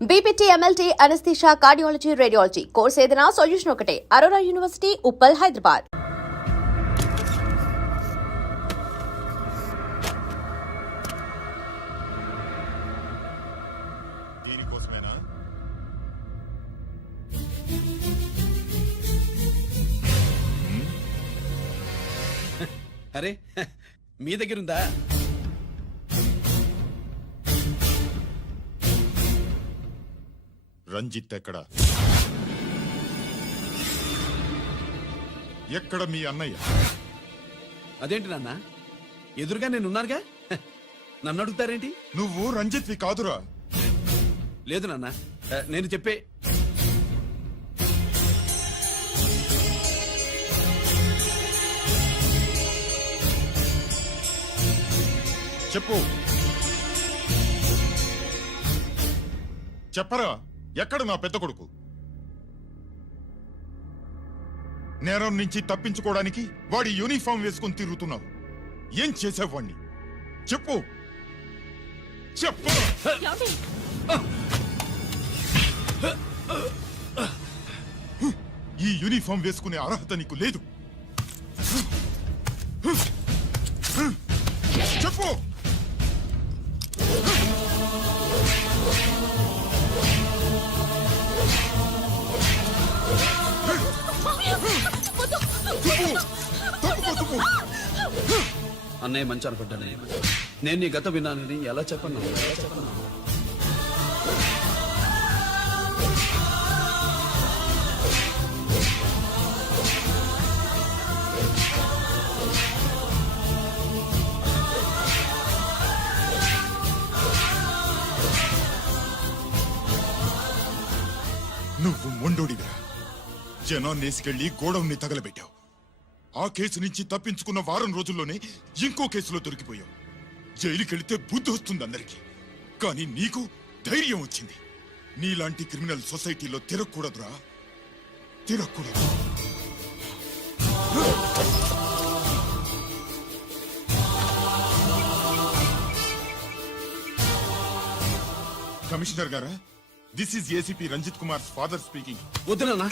BPT, MLT, anaesthesia, cardiology, radiology course ఏదైనా solution ఒకటే. Aurora University, Uppal, Hyderabad. దీనికోసమేనా? అరే మీ దగ్గరుందా? రంజిత్ ఎక్కడ? ఎక్కడ మీ అన్నయ్య? అదేంటి నాన్న, ఎదురుగా నేనున్నానుగా, నన్ను అడుగుతారేంటి? నువ్వు రంజిత్వి కాదురా. లేదు నాన్న, నేను చెప్పే చెప్పు. చెప్పరా, ఎక్కడ నా పెద్ద కొడుకు? నేరం నుంచి తప్పించుకోవడానికి వాడి యూనిఫామ్ వేసుకుని తిరుగుతున్నావు. ఏం చేసావు వాణ్ణి? చెప్పు చెప్పు. ఈ యూనిఫామ్ వేసుకునే అర్హత నీకు లేదు. చెప్పు. అన్నయ్య మంచి అనుకుంటానే. నేను నీ గత విన్నానని ఎలా చెప్పను? నువ్వు మొండోడిగా జనాన్నేసుకెళ్లి గోడౌన్ని తగలబెట్టావు. ఆ కేసు నుంచి తప్పించుకున్న వారం రోజుల్లోనే ఇంకో కేసులో దొరికిపోయావు. జైలుకెళ్తే బుద్ధి వస్తుంది అందరికీ, కానీ నీకు ధైర్యం వచ్చింది. నీలాంటి క్రిమినల్ సొసైటీలో తిరగకూడదురా, తిరగకూడదు. కమిషనర్ గారా, this is ACP Ranjith Kumar father speaking. వద్దు నాన్న,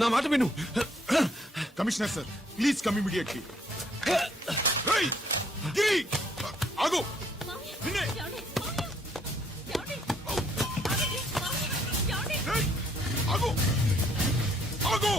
నా మాట విను. Commissioner sir, please come immediately. ఆగు. నిన్నే. ఏయ్, ఆగు. ఆగు.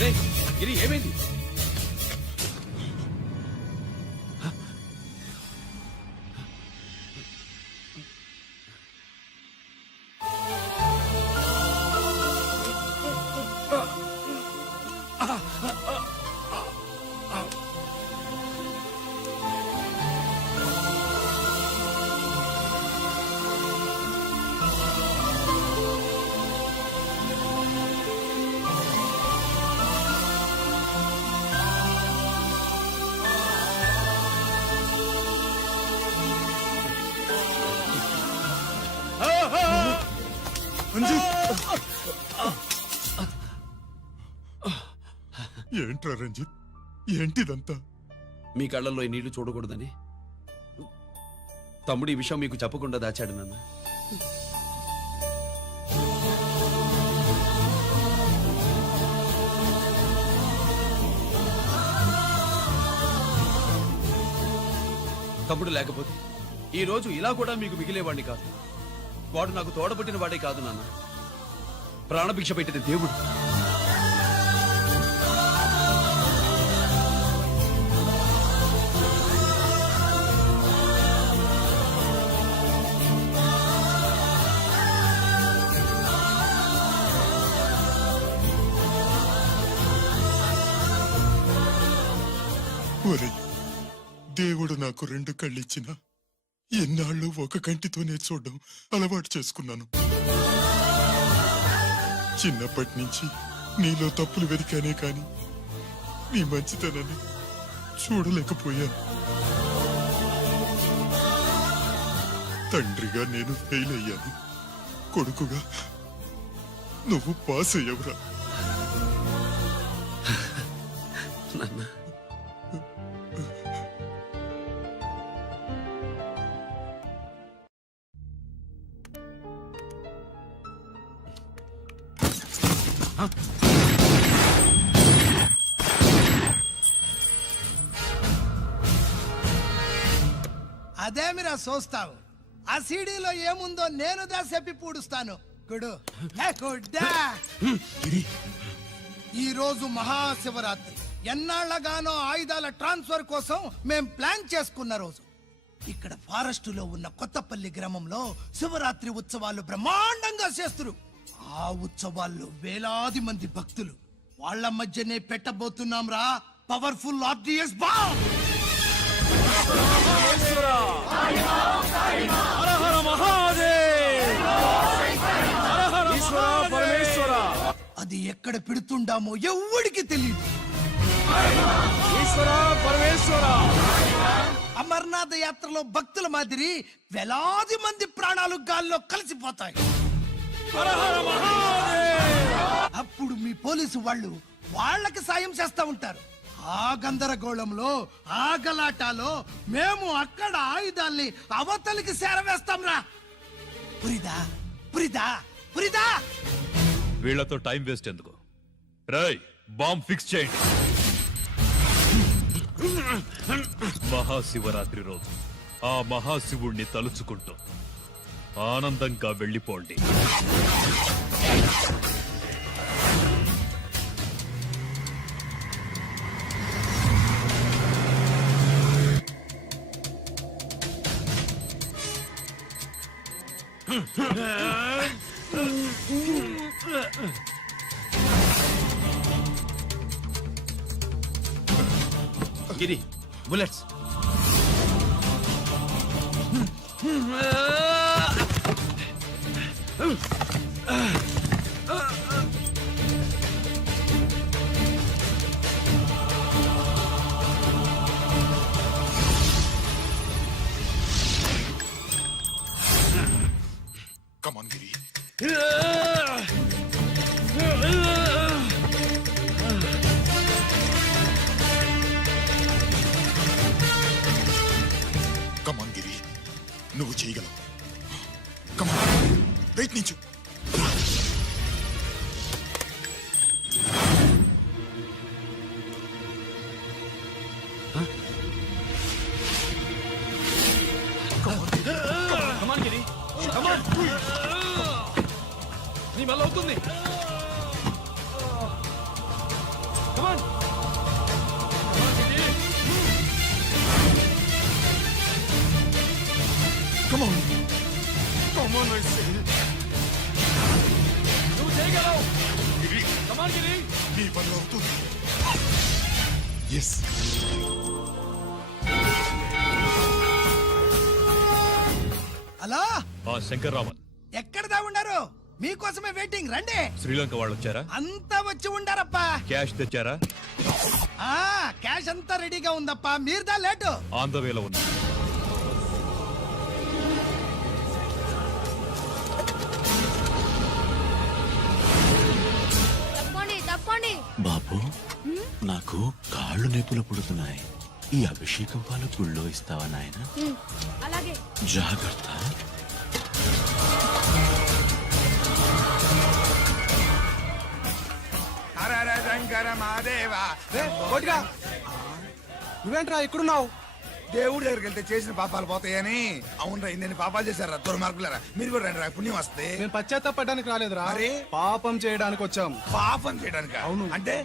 రేయ్, గిరి ఏమైంది? ఏంట్రా రంజిత్, ఏంటిదంతా? మీ కళ్ళల్లో ఈ నీళ్లు చూడకూడదని తమ్ముడు ఈ విషయం మీకు చెప్పకుండా దాచాడు నాన్న. తమ్ముడు లేకపోతే ఈ రోజు ఇలా కూడా మీకు మిగిలేవాడిని కాదు. వాడు నాకు తోడబుట్టిన వాడే కాదు నాన్న, ప్రాణభిక్ష పెట్టిన దేవుడు. ఒరేయ్, దేవుడు నాకు 2 కళ్ళిచ్చినా ఎన్నాళ్ళు ఒక కంటితోనే చూడడం అలవాటు చేసుకున్నాను. చిన్నప్పటి నుంచి నీలో తప్పులు వెతికానే కాని నీ మంచితనాన్ని చూడలేకపోయాను. తండ్రిగా నేను ఫెయిల్ అయ్యాను. కొడుకుగా నువ్వు పాస్ అయ్యవురా. నాన్న అదేమిరా చూస్తావు? ఆ సీడీలో ఏముందో నేను చెప్పి పూడుస్తాను. గుడు గుడ్డా. ఈ రోజు మహాశివరాత్రి. ఎన్నాళ్లగానో ఆయుధాల ట్రాన్స్ఫర్ కోసం మేం ప్లాన్ చేసుకున్న రోజు. ఇక్కడ ఫారెస్టులో ఉన్న కొత్తపల్లి గ్రామంలో శివరాత్రి ఉత్సవాలు బ్రహ్మాండంగా చేస్తురు. ఆ ఉత్సవాల్లో వేలాది మంది భక్తులు. వాళ్ళ మధ్యనే పెట్టబోతున్నాం రా పవర్ఫుల్ ఆర్డిఎస్ బాంబ్. అది ఎక్కడ పెడుతుండామో ఎవ్వడికి తెలియదు. అమర్నాథ్ యాత్రలో భక్తుల మాదిరి వేలాది మంది ప్రాణాలు గాల్లో కలిసిపోతాయి. అప్పుడు మీ పోలీసు వాళ్ళు వాళ్ళకి సాయం చేస్తా ఉంటారు. ఆ గందరగోళంలో ఆ గలాటాలో మేము అక్కడ ఆయుధాల్ని అవతలికి చేరవేస్తాం రా. పురిదా పురిదా పురిదా. వీళ్లతో టైం వేస్ట్ ఎందుకు? రాయ్ బాంబ్ ఫిక్స్ చేయండి. మహాశివరాత్రి రోజు ఆ మహాశివుణ్ణి తలుచుకుంటూ ఆనందంగా వెళ్ళిపోండి. గిరి బుల్లెట్స్. కమాన్ గిరి. కమాన్ గిరి, నువ్వు చేయగలవు. కమాన్, ప్రయత్నించు. కమాన్ గిరి, కమాన్. నీ వల్ల అవుతుంది. కమాన్. Come on. Come on, I say. నువ్వు చేయగలవు. గిరి, కమాన్ గిరి. నీ వల్ల అవుతుంది. ఎస్. హలో, ఆ శంకర్రామన్ ఎక్కడ దాగుండారు? మీకోసమే వెయిటింగ్. రండి. శ్రీలంక వాళ్ళు వచ్చారా? అంతా వచ్చి ఉండారప్పా. క్యాష్ తెచ్చారా? ఆ క్యాష్ అంతా రెడీగా ఉందప్పా. మీరుదా లేటు. ఆన్ ద వేలో ఉన్నా. బాబు, నాకు కాళ్ళు నొప్పులు పుడుతున్నాయి. ఈ అభిషేకం పాలు గుళ్ళో ఇస్తావా నాయన? అలాగే. జాగ్రత్త. నువ్వేంట్రా ఇక్కడున్నావు? దేవుడి దగ్గరికి వెళ్తే చేసిన పాపాలు పోతాయని. అవునరా, ఇన్ని పాపాలు చేశారా దుర్మార్గులరా. మీరు కూడా రండి రా, పుణ్యం వస్తే. నేను పశ్చాత్తాపడడానికి రాలేదురా, మరి? పాపం చేయడానికి వచ్చాం. పాపం చేయడానికి? అవును. అంటే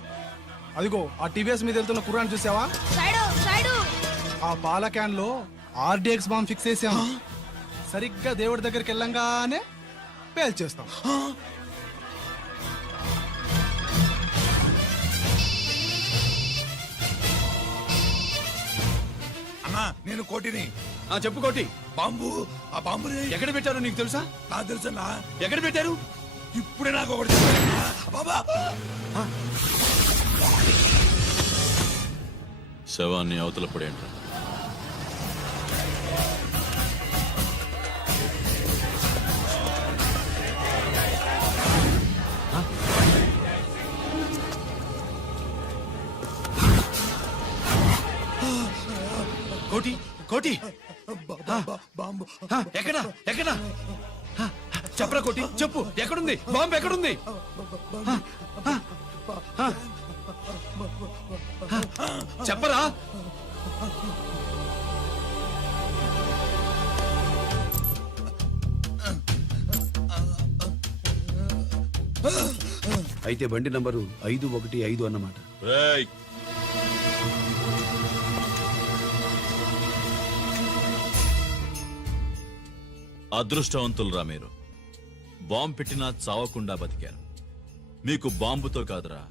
అదిగో ఆ టీవీఎస్ మీద వెళ్తున్న కుర్రాన్ని చూసావా? ఆ పాల క్యాన్ లో ఆర్డిఎక్స్ బాంబ్ ఫిక్స్ చేసాం. సరిగ్గా దేవుడి దగ్గరికి వెళ్ళంగానే పేల్చేస్తాం. అన్నా, నేను కోటిని. చెప్పు కోటి. బాంబు, ఆ బాంబుని ఎక్కడ పెట్టారో నీకు తెలుసా? నాకు తెలుసన్నా. ఎక్కడ పెట్టారు? ఇప్పుడే నాకు ఒకటి చెప్పారన్నా. బాబా, శవాన్ని అవతల పడేయండి. కోటి కోటి బాంబు ఎక్కడా ఎక్కడా చెప్పరా కోటి చెప్పు ఎక్కడుంది బాంబు ఎక్కడుంది చెప్పరా అయితే బండి నంబరు 515 అన్నమాట. రేయ్, అదృష్టవంతులరా మీరు. బాంబు పెట్టినా చావకుండా బతికారు. మీకు బాంబుతో కాదురా,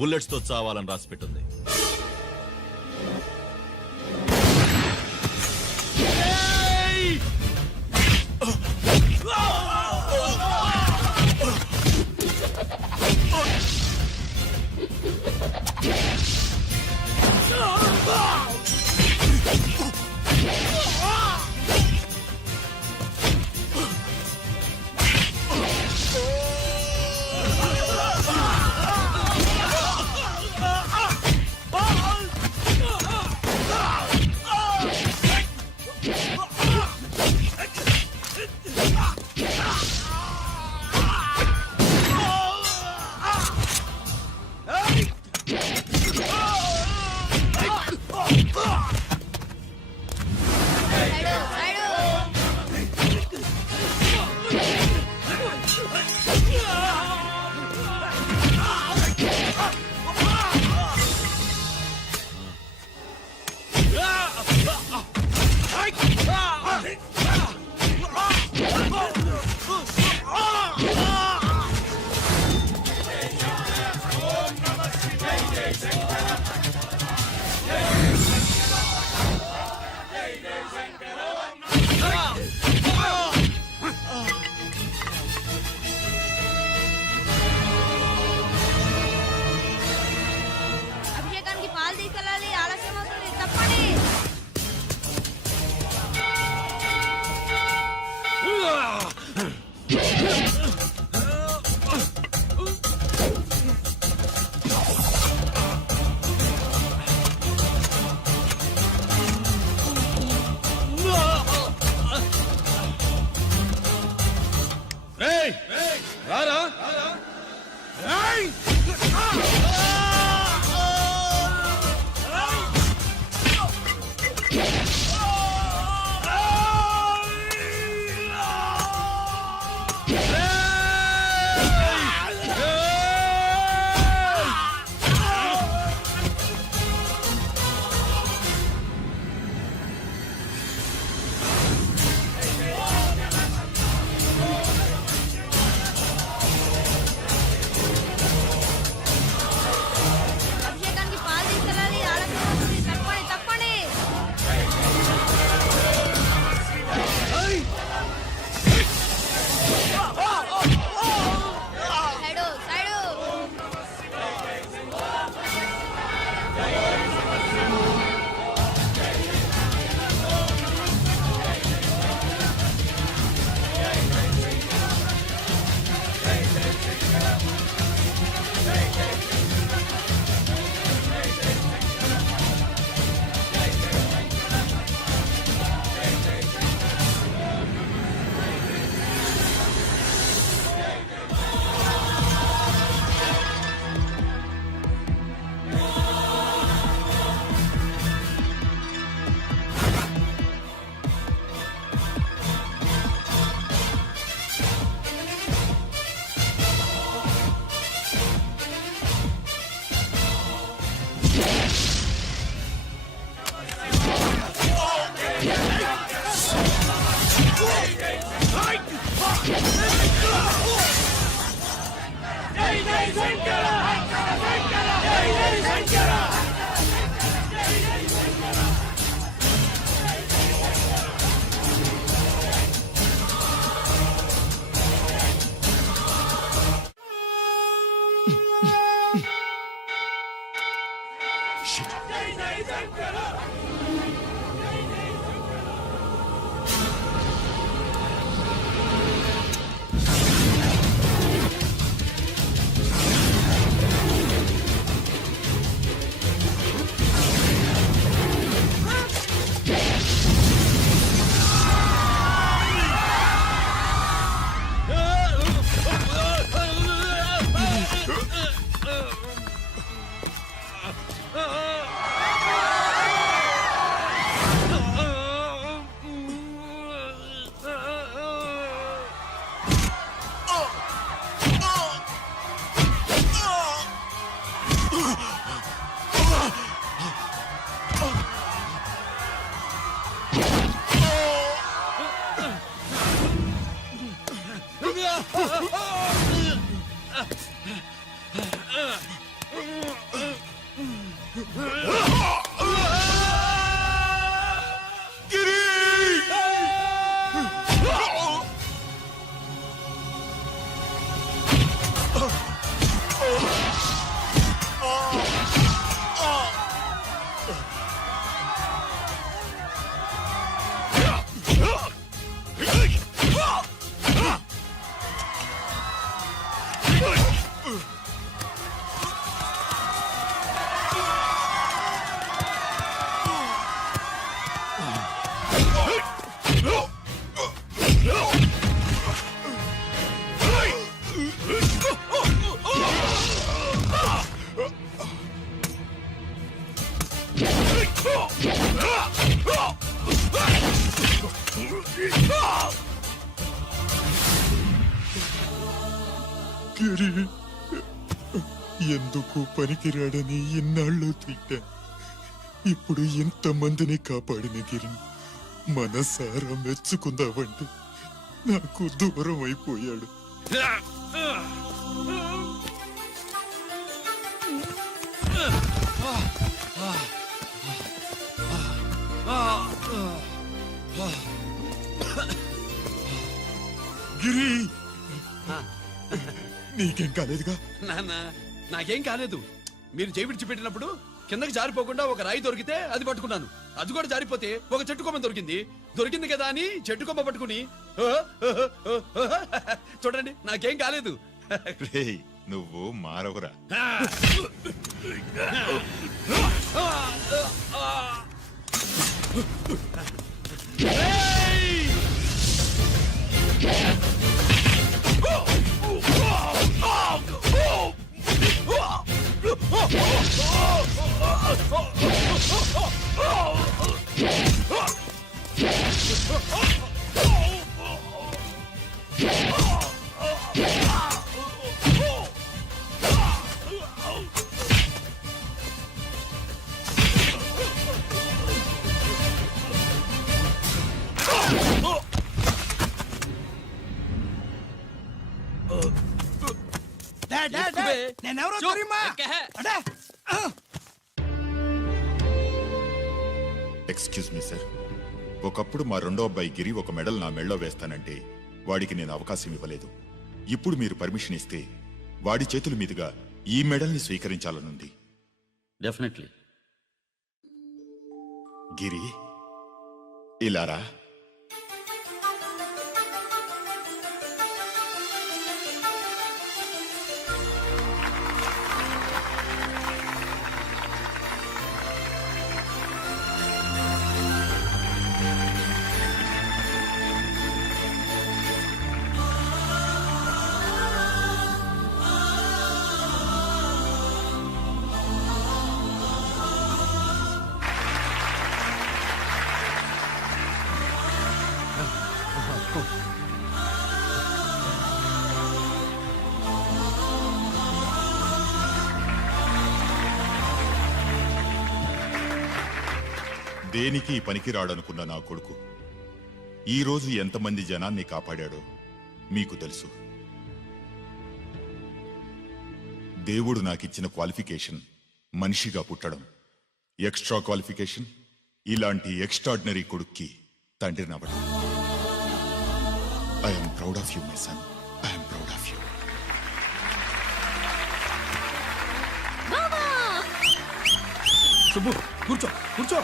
బుల్లెట్స్ తో చావాలని రాసి పెట్టింది. అభిషేకానికి పాలు తీసుకెళ్ళాలి, ఆలస్యం అవుతుంది, తప్పండి. రేయ్ రారా అభిషేకానికి పాలు తీసుకెళ్ళాలి, ఆలస్యం అవుతుంది, తప్పండి, తప్పండి. Side, side. Shit. గిరి ఎందుకు పనికిరాడని ఇన్నాళ్ళు తిట్టా. ఇప్పుడు ఎంతమందిని కాపాడిన గిరి మనసారా మెచ్చుకుందామంటే నాకు దూరం అయిపోయాడు. గిరి నీకేం కాలేదుగా? నాన్న నాకేం కాలేదు. మీరు చేయి విడిచిపెట్టినప్పుడు కిందకి జారిపోకుండా ఒక రాయి దొరికితే అది పట్టుకున్నాను. అది కూడా జారిపోతే ఒక చెట్టు కొమ్మ దొరికింది కదా అని చెట్టు కొమ్మ పట్టుకుని చూడండి నాకేం కాలేదు. రేయ్, నువ్వు మారవురా. నేనెవరో తెలియమా? అడే, ఎక్స్క్యూజ్ మీ సార్, ఒకప్పుడు మా రెండో అబ్బాయి గిరి ఒక మెడల్ నా మెడలో వేస్తానంటే వాడికి నేను అవకాశం ఇవ్వలేదు. ఇప్పుడు మీరు పర్మిషన్ ఇస్తే వాడి చేతుల మీదుగా ఈ మెడల్ని స్వీకరించాలనుంది. డెఫినెట్లీ. గిరి, ఇలారా. దేనికి పనికి రాడనుకున్న నా కొడుకు ఈ రోజు ఎంతమంది జనాన్ని కాపాడాడో మీకు తెలుసు. దేవుడు నాకిచ్చిన క్వాలిఫికేషన్ మనిషిగా పుట్టడం, ఎక్స్ట్రా క్వాలిఫికేషన్ ఇలాంటి ఎక్స్ట్రాడినరీ కొడుక్కి తండ్రినవ్వడం. I'm proud of you my son, I'm proud of you. Subbu కూర్చో కూర్చో